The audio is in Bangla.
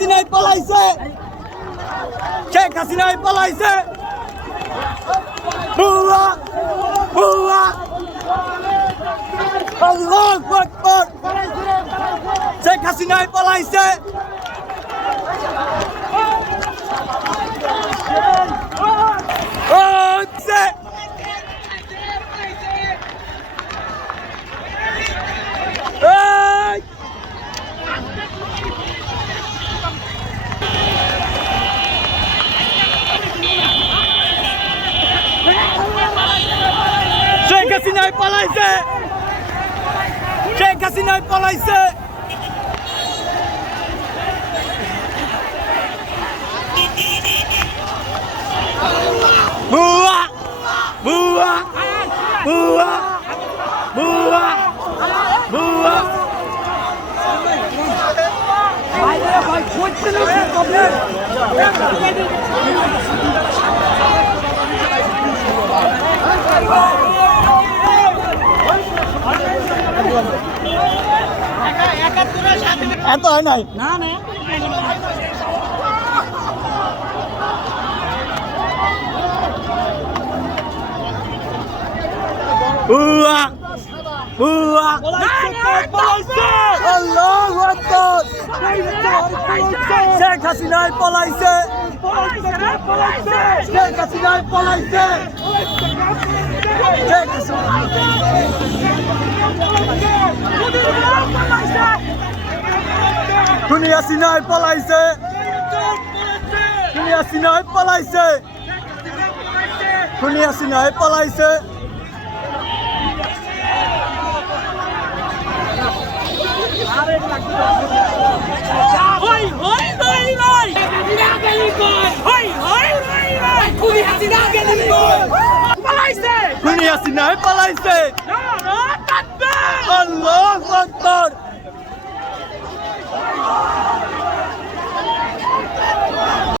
হাসিনাই পলাইছে শেখ হাসিনাই পলাইছে বুয়া বুয়া আল্লাহু আকবার শেখ হাসিনাই পলাইছে শেখ হাসিনাই পলাইছে শেখ হাসিনাই পলাইছে বুয়া বুয়া বুয়া বুয়া বুয়া ভাই করতে না এত হয় নাই না না বুয়া বুয়া আল্লাহু আকবার শেখ হাসিনাই পলাইছে শেখ হাসিনাই পলাইছে শেখ দুনিয়া সিনাই পলাইছে দুনিয়া সিনাই পলাইছে দুনিয়া সিনাই পলাইছে দুনিয়া সিনাই পলাইছে আল্লাহু আকবার